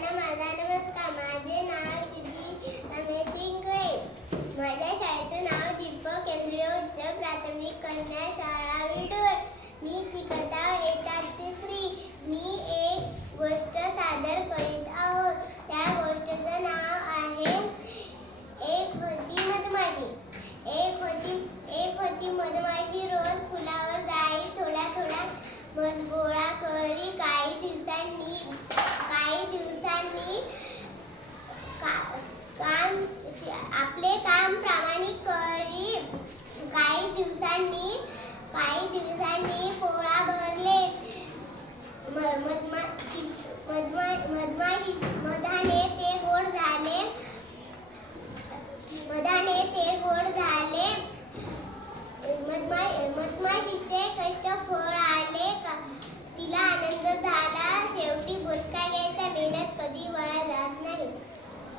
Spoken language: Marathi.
सर्वांना माझा नमस्कार. माझे नाव सिद्धी रमेश शिंगळे. माझ्या शाळेचं नाव दीपक केंद्रीय उच्च प्राथमिक कन्या शाळा विडूर. मी शिकत आहे इयत्ता तिसरी. मी एक गोष्ट सादर करीत आहोत. त्या गोष्टीचं नाव आहे एक होती मधमाशी. एक होती मधमाशी. रोज फुलावर जाई, थोडा थोडा मध गोळा करी. काही दिवसांनी आपले काम प्रामाणिक करी. काही दिवसांनी पोळा भरले. मधाने ते गोड झाले. मधमाशीचे कष्ट फळ आले. तिला आनंद झाला.